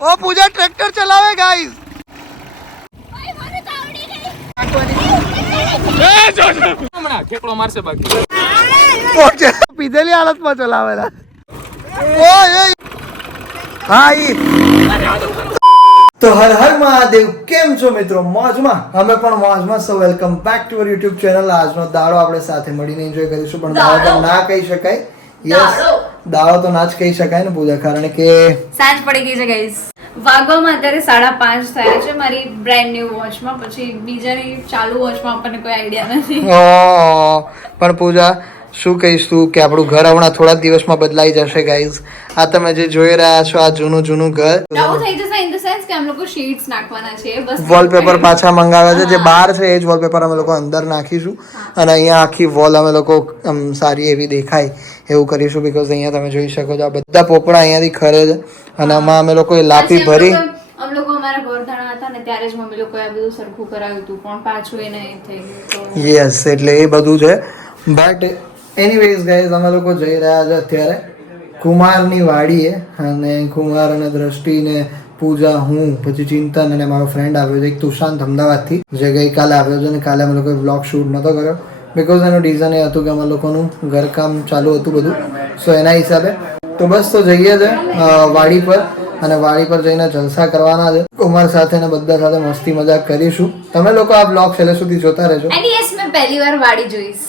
ઓ પૂજા tractor ચલાવે guys. ખેકડો મારશે બાકી પીધેલી હાલતમાં ચલાવેલા. હા તો હર હર મહાદેવ. કેમ છો મિત્રો? મોજમાં? અમે પણ મોજમાં. સો welcome back to our YouTube channel. આજનો દાડો આપણે સાથે મળીને એન્જોય કરીશું, પણ દાડો તો ના કહી શકાય. યસ, દાડો તો ના જ કહી શકાય ને પૂજા, કારણ કે સાંજ પડી ગઈ છે ગાઈસ. વાગવામાં અત્યારે 5:30 થયા છે મારી બ્રાન્ડ ન્યુ વોચમાં. પછી બીજાની ચાલુ વોચમાં આપણને કોઈ આઈડિયા નથી. પણ પૂજા શું કહીશ તું કે આપણું ઘર હમણાં થોડા દિવસમાં બદલાઈ જશે ગાઈઝ. આ તમે જે જોઈ રહ્યા છો આ જૂનું ઘર નવું થઈ જશે ઇન ધ સેન્સ કે અમે લોકો શીટ્સ નાખવાના છે. બસ વોલપેપર પાછા મંગાવ્યા છે. જે બહાર છે એ જ વોલપેપર અમે લોકો અંદર નાખીશું, અને અહીંયા આખી વોલ અમે લોકો સારી એવી દેખાય એવું કરીશું. બીકોઝ અહીંયા તમે જોઈ શકો છો આ બધા પોપડા અહીંયાથી ખરે છે, અને આમાં અમે લોકોએ લાપી ભરી. અમે લોકો અમારા ગોરધાણા હતા ને ત્યારે જ મમ્મી લોકોએ આ બધું સરખું કરાવ્યું હતું, પણ પાછું એ નહીં થઈ ગયું. યસ, એટલે એ બધું છે. બટ એનીવેઝ ગાઈઝ, અમે લોકો જઈ રહ્યા છે અત્યારે કુમારની વાડીએ, અને કુમાર અને દ્રષ્ટિને પૂજા, હું, પછી ચિંતન અને મારો ફ્રેન્ડ આવ્યો છે એક તુષાંત અમદાવાદથી, જે ગઈકાલે આવ્યો છે. અને કાલે અમે લોકોએ વ્લોગ શૂટ નહોતો કર્યો બિકોઝ એનું રીઝન એ હતું કે અમે લોકોનું ઘરકામ ચાલુ હતું બધું. સો એના હિસાબે તો બસ તો જઈએ છે વાડી પર, અને વાડી પર જઈને જલસા કરવાના છે કુમાર સાથે, ને બધા સાથે મસ્તી મજાક કરીશું. તમે લોકો આ બ્લોગ છેલ્લે સુધી જોતા રહેજો. એન્ડ યસ, મેં પહેલી વાર વાડી જોઈશ.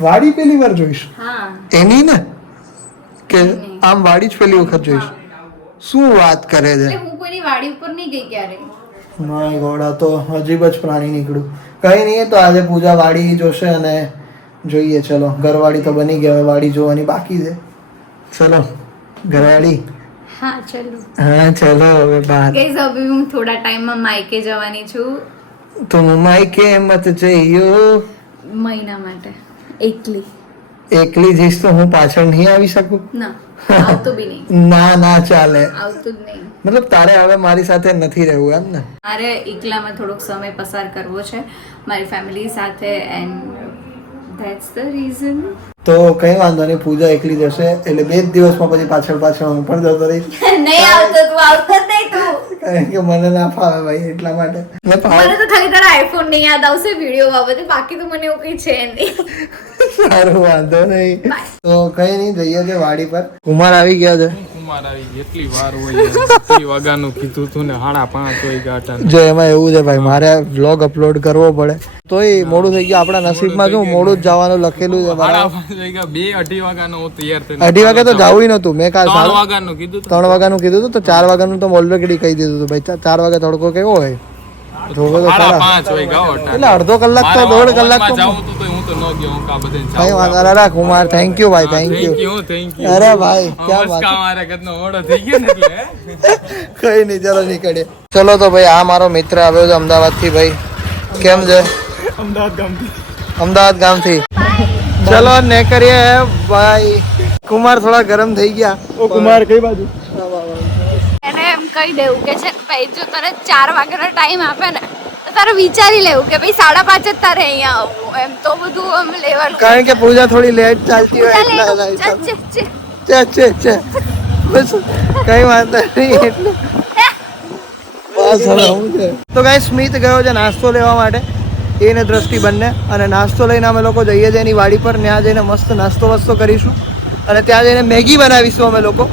વાડી પહેલી વાર જોઈશ? હા, એની ને કે આમ વાડી જ પહેલી વખત જોઈશ? શું વાત કરે છે? હું કોઈની વાડી ઉપર નહીં ગઈ ક્યારેય. માય ગોડ, આ તો અજીબ જ પ્રાણી નીકળ્યું. કઈ નહીં, તો આજે પૂજા વાડી જોશે અને જોઈએ. ચલો, ઘરવાળી તો બની ગઈ, હવે વાડી જોવાની બાકી છે. ચલો ઘરવાળી. હા ચલો. હા ચલો હવે બહાર. ગાઈસ, હવે હું થોડા ટાઈમમાં માઈકે જવાની છું. તો માઈકે મત જઈયો. મહિના માટે એકલી. એકલી જઈશ તો હું પાછળ નહીં આવી શકું? ના, આવતો બી નહીં. ના ચાલે. આવતું જ નહીં. મતલબ તારે હવે મારી સાથે નથી રહેવું એમ ને? મારે એકલામાં થોડોક સમય પસાર કરવો છે મારી ફેમિલી સાથે, એન્ડ ધેટ્સ ધ રીઝન. તો કઈ વાંધો નહીં, પૂજા એકલી જશે એટલે 2 દિવસમાં પછી પાછળ હું પણ જતો રહીશ. નહીં આવતો, તું આવતો જ નહીં તું. કારણ કે મને ના ફાવે ભાઈ, એટલા માટે. મને તો ખાલી તારા આઈફોન નહીં યાદ આવશે વિડીયો બાબતે, બાકી તો મને એવું કઈ છે નહીં. સારું, વાંધો નહીં. તો કઈ નહીં, જઈએ છે વાડી પર. કુમાર આવી ગયા છે. કુમાર આવી કેટલી વાર હોય? 3 વાગ્યાનું કીધું તું ને 5:30 હોય ગાટા. જો એમાં એવું છે ભાઈ, મારે વ્લોગ અપલોડ કરવો પડે, તોય મોડું થઈ ગયું. આપણા નસીબમાં શું મોડું જ જવાનું લખેલું છે. 2-2:30 વાગ્યાનો હું તૈયાર થઈને 2:30 વાગે તો જવું નતું. મેં કાલ 3 વાગ્યાનું કીધું 3 વાગ્યાનું કીધું હતું, તો 4 વાગ્યાનું તો ઓલરેડી કહી દીધું હતું ભાઈ. 4 વાગે તડકો કેવો હોય? થોડો તો ખરા. 5:30 હોય ગાઓ એટલે અડધો કલાક તો 1.5 કલાક તો જાઉં તો હું તો ન ગયો. હું કા બધે કઈ વાંધો નહીં. કુમાર થેન્ક યુ ભાઈ, થેન્ક યુ. અરે ભાઈ ક્યાં વાત. મારા ઘરનો મોડો થઈ ગયો ને એટલે કઈ નહીં, ચલો નીકળીએ. ચલો તો ભાઈ, આ મારો મિત્ર આવ્યો છે અમદાવાદ થી. ભાઈ કેમ છે? અમદાવાદ ગામથી. ચલો ને કરીએ ભાઈ. કુમાર થોડા ગરમ થઈ ગયા. ઓ કુમાર કઈ બાજુ? એને એમ કહી દેવું કે છે ભાઈ, જો તને 4 વાગ્યાનો ટાઈમ આપે ને તો તારે વિચારી લેવું કે ભાઈ 5:30 જ તારે અહીંયા આવવું. એમ તો બધું આમ લેવાનું, કારણ કે પૂજા થોડી લેટ ચાલતી હોય એટલે બસ કઈ વાંધો નહીં. એટલે બસ હવે હું છે. તો ગાઈસ, સ્મિત ગયો છે નાસ્તો લેવા માટે, એને દ્રષ્ટિ બંને. અને નાસ્તો લઈને અમે લોકો જઈએ છીએ એની વાડી પર. ત્યાં જઈને મસ્ત નાસ્તો કરીશું, અને ત્યાં જઈને મેગી બનાવીશું અમે લોકો.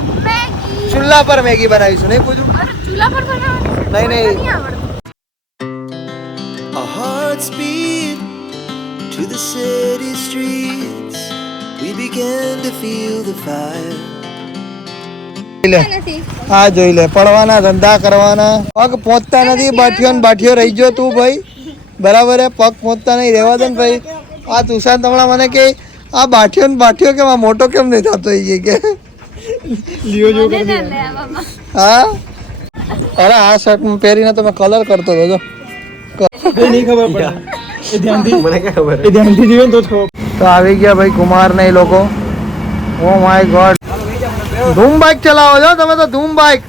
ચૂલા પર મેગી બનાવીશું. નહીં પૂછું? ચૂલા પર બનાવવાની નહીં. Our hearts beat to the city streets. We began to feel the fire. હા જોઈ લે, પડવાના ધંધા કરવાના. પગ પહોંચતા નથી, બાઠિયો રહી ગયો તું ભાઈ. બરાબર હે, પગ પહોંચતા નહીં, રહેવા દે ને ભાઈ. આ તુષાર હમણાં મને કે આ બાઠિયો કેમ આ મોટો કેમ નહીં થતો એ કે લિયો જો કરી દે. હા, અરે આ શર્ટ પહેરીને તો મેં કલર કરતો હતો. જો નહીં ખબર પડે, એ ધ્યાનથી મને કે ખબર, એ ધ્યાનથી જીવે તો જ ખબર. તો આવી ગયા ભાઈ કુમાર ને એ લોકો. ઓ માય ગોડ, ધૂમ બાઇક ચલાવો છો તમે તો, ધૂમ બાઇક.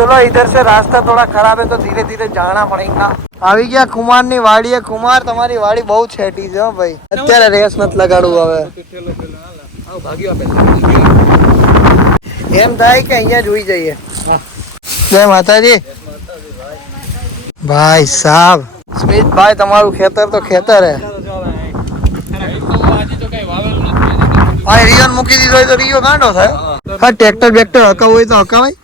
चलो इधर से रास्ता थोड़ा खराब है तो धीरे धीरे जाना पड़ेगा આવી ગયા કુમાર ની વાડીએ કુમાર તમારી વાડી બહુ છેટી છે હો ભાઈ અત્યારે રેસ નથી લગાડવું હવે એમ થાય કે અહીંયા જોઈ જઈએ જય માતાજી ભાઈ સાહેબ સ્મિતભાઈ તમારું ખેતર તો ખેતર હે ભાઈ રિયોન મૂકી દીધો હોય તો રિયો ગાંડો થાય હા ટ્રેક્ટર બેક્ટર હકાવું હોય તો હકાવાય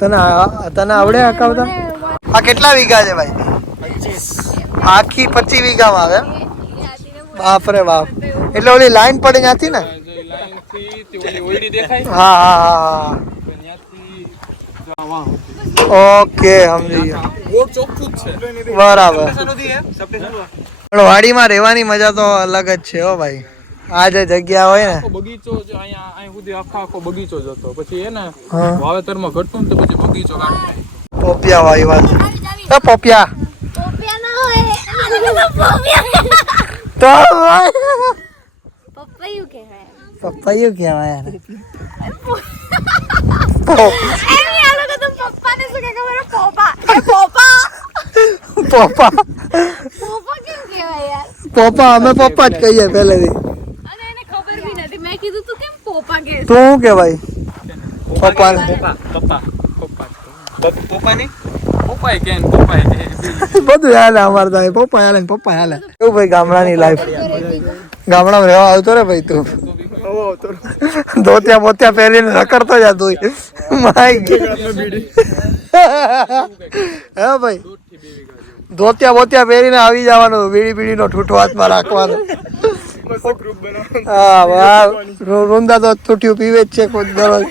તને આવડે હકાવતા આ કેટલા વીઘા છે ભાઈ આખી 25 વીઘામાં આવે બાપ રે બાપ એટલે ઓલી લાઈન પડે ત્યાંથી ને હા હા હા ઓકે સમજી ગયો બરાબર પણ વાડીમાં રહેવાની મજા તો અલગ જ છે હો ભાઈ આ જે જગ્યા હોય ને બગીચો અહીંયા અહીં સુધી આખો બગીચો જ હતો પછી એ ને વાવેતરમાં ઘટતું ને તો પછી બગીચો કાઢી પોપિયા વાળી વાત પોપિયા તો પપૈયું કહેવાય પપૈયું કહેવાય યાર પપ્પાને શું કે ખબર પોપા પોપા પોપા પોપા કેમ કહેવાય યાર પોપા અમે પપ્પા જ કહીએ પહેલેથી અને એને ખબર બી નથી મેં કીધું તું કેમ પોપા કહે તું શું કે ભાઈ પપ્પા બધું હાલે અમારે તો પપ્પા હાલે પપ્પા હાલે કેવું ભાઈ ગામડાની લાઈફ ગામડામાં રહેવા આવતો રે ભાઈ તું ધોતિયા બોતિયા પહેરીને રખડતો જ તું હે ભાઈ ધોતિયા બોતિયા પહેરીને આવી જવાનું બીડી બીડીનો ઠૂઠો હાથમાં રાખવાનો હા વાહ રૂંદા તો ઠૂઠિયું પીવે જ છે કોઈ દરરોજ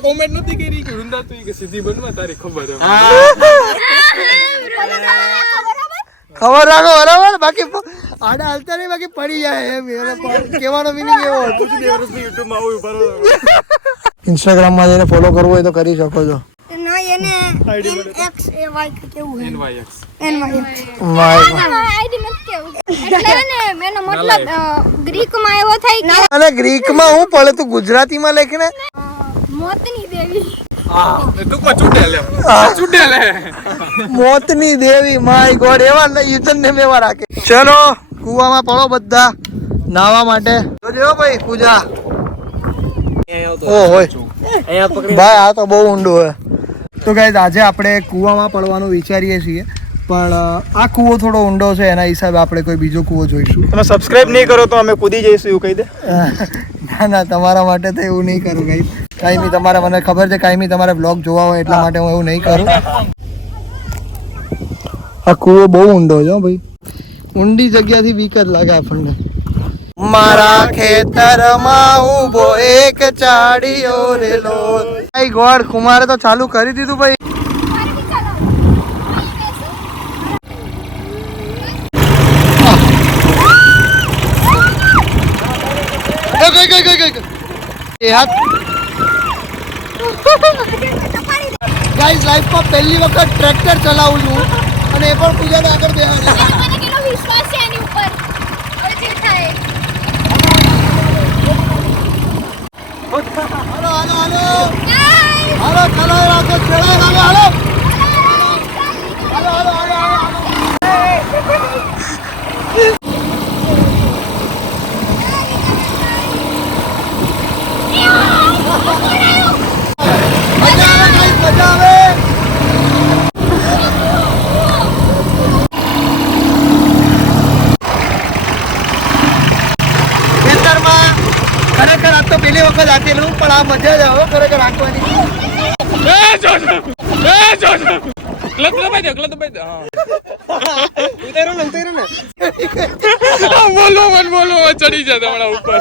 કોમેન્ટ નથી કરી કે વૃંદા તું કે સીધી બનવા તારી ખબર ખબર રાખો બરાબર બાકી આડા હાલતા નહીં બાકી પડી જાય એમ કહેવાનો મિનિંગ એવો ઇન્સ્ટાગ્રામમાં જઈને ફોલો કરવું હોય તો કરી શકો છો ના એને NX કેવું NYX આઈડી મત કેવું એટલે ને મેનો મતલબ ગ્રીકમાં એવો થાય કે અને ગ્રીકમાં હું પડે તું ગુજરાતીમાં લખીને મોતની દેવી મોતની દેવી માય ગોડ એવા યુઝન ને મેવા રાખે ચલો કુવામાં પડો બધા નાવા માટે જો ભાઈ પૂજા ઓ હોય ભાઈ આ તો બહુ ઊંડું હોય તો ગાઈઝ આજે આપણે કુવામાં પડવાનું વિચારીએ છીએ પણ આ કૂવો થોડો ઊંડો છે એના હિસાબે આપણે કોઈ બીજો કૂવો જોઈશું તમે સબસ્ક્રાઇબ નહીં કરો તો અમે કૂદી જઈશું એવું કહી દે ના ના તમારા માટે તો એવું નહીં કરું ગાઈઝ કાંઈ તમારે મને ખબર છે કાંઈ તમારે બ્લોગ જોવા હોય એટલા માટે હું એવું નહીં કરું આ કૂવો બહુ ઊંડો છે ભાઈ ઊંડી જગ્યાથી બીક જ લાગે આપણને મારા ખેતરમાં ઊભો એક ચાડીયો રેલો ભાઈ ગોડ કુમારે તો ચાલુ કરી દીધું ભાઈ ગાઈસ લાઈફમાં પહેલી વખત ટ્રેક્ટર ચલાવું છું અને એ પણ પૂજાને આગળ બેહાડી મને કેટલો વિશ્વાસ છે એની ઉપર હવે જે થાય હાલો હાલો હાલો હાલો ચલાવી રાખો ચલાવી રાખો હાલો હાલો હાલો હાલો મજા આવે ખેતરમાં ખરેખર આ તો પેલી વખત આપેલું પણ આ મજા જ આવે ખરેખર રાખવાની બોલો ચડી જાય તમારા ઉપર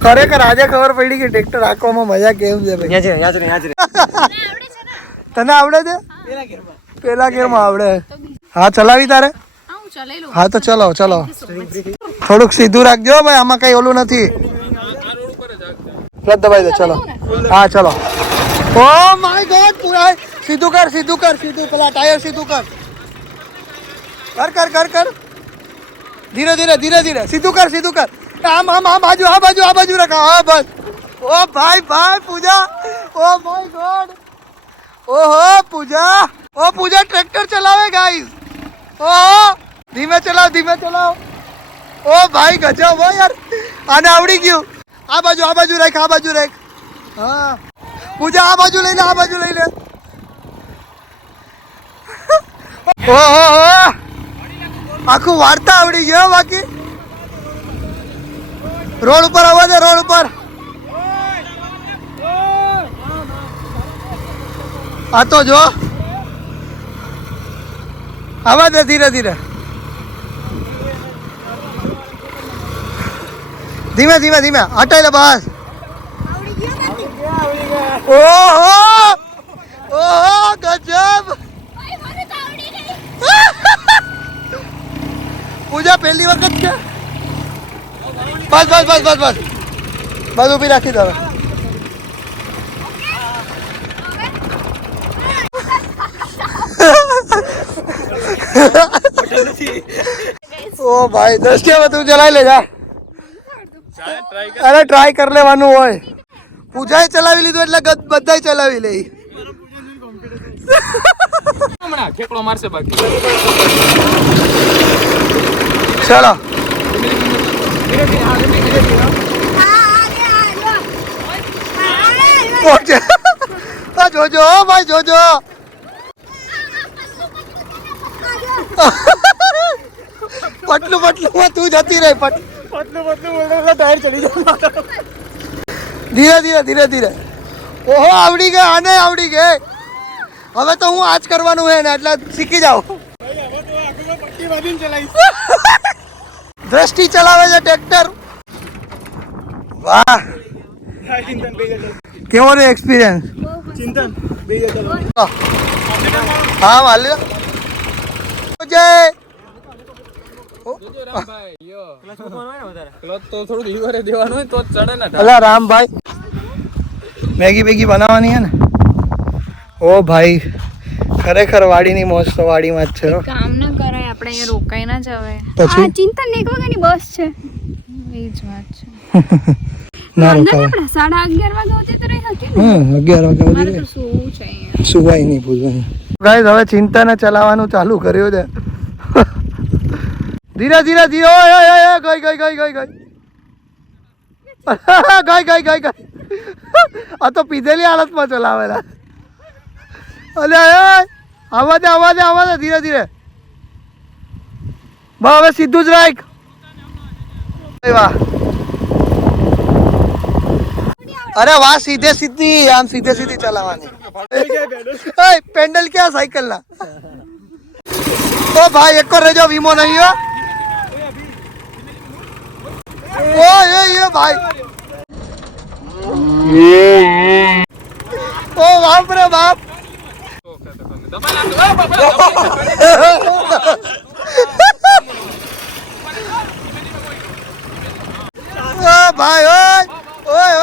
ખરેખર આજે ખબર પડી કે ટ્રેક્ટર રાખવામાં મજા કેમ છે તને આવડે છે પેલા ગેરમાં આવડે હા ચલાવી તારે હા તો ચલો ચલો થોડુંક સીધું રાખજો ભાઈ આમાં કઈ ઓલું નથી ક્લચ દબાઈ દે ચલો હા ચલો ઓ માય ગોડ પૂરા સીધું કર સીધું પેલા ટાયર સીધું કર કર ધીરે ધીરે ધીરે ધીરે સીધું કર આમ આ બાજુ રખ હા બસ ઓ ભાઈ પૂજા ઓ માય ગોડ ઓહો પૂજા ટ્રેક્ટર ચલાવે ગાઈસ ઓહો ધીમે ચલાવ ઓ ભાઈ ગજબ હો યાર આને આવડી ગયું આ બાજુ રાખ હા પૂજા આ બાજુ લઈ લે ઓહો આખું વાર્તા આવડી ગયો બાકી રોડ ઉપર આવવા દે રોડ ઉપર આ તો જો આવવા દે ધીરે ધીરે હટાઈ લે બસ ઓહો ગજબ પૂજા પહેલી વખત છે બસ ઊભી રાખી દો ઓ ભાઈ 10 કે તું ચલાવી લે જા અરે ટ્રાય કર લેવાનું હોય પૂજાએ ચલાવી લીધું એટલે બધાય ચલાવી લે હમણાં ઠેકડો મારશે બાકી ચલો પહોંચે જોજો ભાઈ જોજો પટલું તું જતી રહી પટલું ટાયર ચડી જાય ધીરે ધીરે ઓહો આવડી ગઈ આને આવડી ગઈ હવે તો હું આજ કરવાનું હે ને એટલે શીખી જાઓ દ્રષ્ટિ ચલાવે છે ટ્રેક્ટર વાહ કેવો રે એક્સપિરિયન્સ હા માલ જય અલા રામભાઈ મેગી બનાવવાની હે ને ઓ ભાઈ ખરેખર વાડીની મોજ તો વાડીમાં જ છે કામ ના કરાય આપણે અહીંયા રોકાઈ ના જવાય પછી ચિંતન 1 વાગ્યાની બસ છે એ જ વાત છે ના રોકાય 11:30 વાગે હોતે તો રહી હતી 11 વાગે મારે તો સૂવું છે અહીંયા સુવાય નહીં પૂછવાની ગાઈસ હવે ચિંતાને ચલાવવાનું ચાલુ કર્યું છે ધીરે ઓય ગઈ આ તો પીધેલી હાલતમાં ચલાવેલા અલે આવા દે ધીરે બા હવે સીધું જ રાખ વાહ અરે વાહ સીધી આમ સીધી ચલાવવાની પેન્ડલ ક્યાં સાયકલ ના ઓ ભાઈ એક રેજો વીમો નહીં હો એ ભાઈ ઓ બાપ રે બાપ ભાઈ ઓય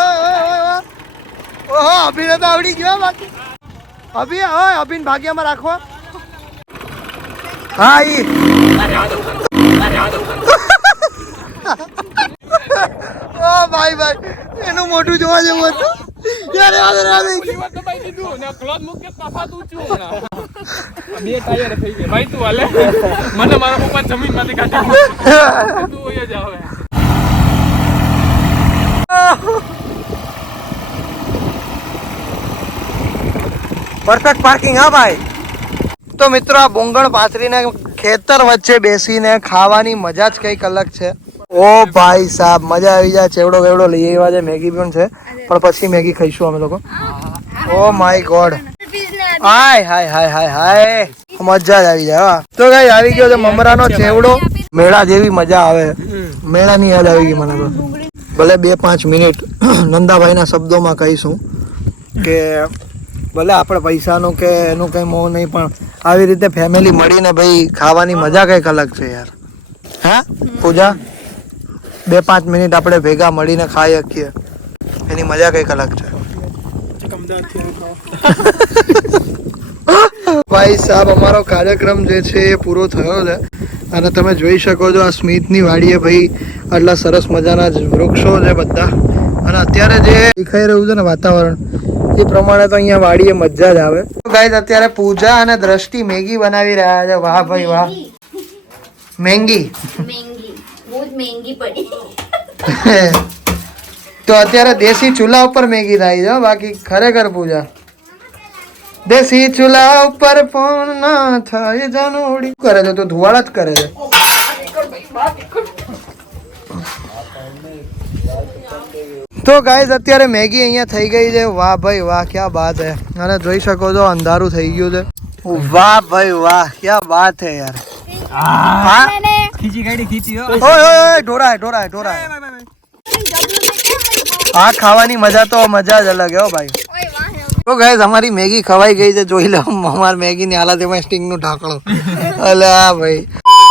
ઓહો અભિને તો આવડી ગયો બાકી અભિન ભાગ્યમાં રાખો હા ઈ ઓ ભાઈ એનું મોઢું જોવા જેવું હતું યાર બે ટાયર થઈ ગયા ભાઈ તું હાલે મને મારા પપ્પા જમીન માંથી કાઢી તું હોય જ આવે પરફેક્ટ પાર્કિંગ હા ભાઈ તો મિત્રો આ બોંગણ પાથરીને ખેતર વચ્ચે બેસીને ખાવાની મજા જ કંઈક અલગ છે ઓ ભાઈ સાહેબ મજા આવી જાય ચેવડો વેવડો લઈ આવ્યા છે મેગી પણ છે પણ પછી મેગી ખાઈશું અમે લોકો ઓ માય ગોડ હાય મજા જ આવી જાય તો ગાઈસ આવી ગયો છે મમરાનો ચેવડો મેળા જેવી મજા આવે મેળાની યાદ આવી ગઈ મને તો ભલે 2-5 મિનિટ નંદાભાઈના શબ્દોમાં કહીશું કે ભલે આપણે પૈસાનું કે એનું કંઈ મોહ નહીં પણ આવી રીતે ફેમિલી મળીને ભાઈ ખાવાની મજા કંઈક અલગ છે યાર હા પૂજા 2-5 મિનિટ આપણે ભેગા મળીને ખાઈ શકીએ એની મજા કંઈક અલગ છે ભાઈ સાહેબ અમારો કાર્યક્રમ જે છે એ પૂરો થયો છે અને તમે જોઈ શકો છો આ સ્મિતની વાડીએ ભાઈ આટલા સરસ મજાના જ વૃક્ષો છે બધા અને અત્યારે જે દેખાઈ રહ્યું છે ને વાતાવરણ એ પ્રમાણે તો અહીંયા વાડીએ મજા જ આવે. ગાઈસ અત્યારે પૂજા અને દ્રષ્ટિ મેગી બનાવી રહ્યા છે. વાહ ભાઈ વાહ. મેંગી બહુ જ મહેંગી પડી. તો અત્યારે દેશી ચૂલા ઉપર મેગી થાય છે બાકી ખરેખર પૂજા દેશી ચૂલા ઉપર પણ ના થાય જાનોડી કરે છે તો ધુવાળા જ કરે છે. તો ગાઈઝ અત્યારે મેગી અહીંયા થઈ ગઈ છે. વાહ ભાઈ વાહ ક્યાં બાત હે. અને જોઈ શકો છો અંધારું થઈ ગયું છે. વાહ ભાઈ વાહ ક્યાં બાત હે યાર. ખીચી ગાડી ખીચી હો. ઓય ઢોરાય. આ ખાવાની મજા તો મજા જ અલગ હે ભાઈ. તો ગાઈઝ અમારી મેગી ખવાઈ ગઈ છે. જોઈ લો અમારી મેગી ની હાલત એમાં સ્ટિંગ નું ઢાંકણું. અલા ભાઈ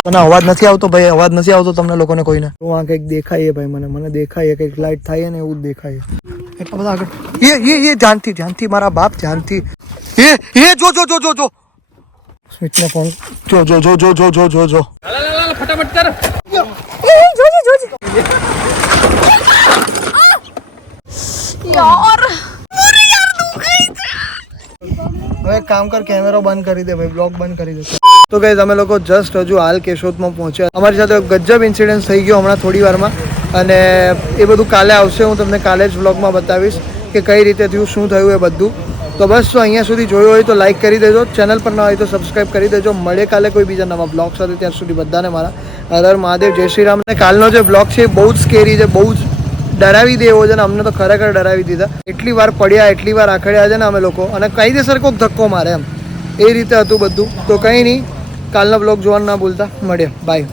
મને અવાજ નથી આવતો ભાઈ. અવાજ નથી આવતો તમને લોકોને કોઈને? તો આ કંઈક દેખાય ભાઈ મને દેખાય કંઈક લાઈટ થાય ને એવું જ દેખાય. એટલા બધા આગળ એ ધ્યાનથી મારા બાપ ધ્યાનથી. એ જો સ્મિતને ફોન જો ફટાફટ કર. યાર હવે એક કામ કર કેમેરો બંધ કરી દે ભાઈ. બ્લોગ બંધ કરી દે. તો ગાઈઝ અમે લોકો જસ્ટ હજુ હાલ કેશોદમાં પહોંચ્યા. અમારી સાથે ગજબ ઇન્સિડન્સ થઈ ગયો હમણાં થોડી વારમાં અને એ બધું કાલે આવશે. હું તમને કાલે જ વ્લોગમાં બતાવીશ કે કઈ રીતે થયું શું થયું એ બધું. તો બસ તો અહીંયા સુધી જોયું હોય તો લાઈક કરી દેજો. ચેનલ પર ના હોય તો સબસ્ક્રાઈબ કરી દેજો. મળે કાલે કોઈ બીજા નવા બ્લોગ સાથે. ત્યાર સુધી બધાને મારા હર હર મહાદેવ, જય શ્રી રામ. અને કાલનો જે બ્લોગ છે એ બહુ જ સ્કેરી છે, બહુ જ ડરાવી દે એવો છે ને. અમને તો ખરેખર ડરાવી દીધા. એટલી વાર પડ્યા, એટલી વાર આખડ્યા છે ને અમે લોકો અને કાયદેસર કોઈક ધક્કો મારે એમ એ રીતે હતું બધું. તો કંઈ નહીં, કાલનો બ્લોગ જોવાનું ના ભૂલતા. મળીએ, બાય.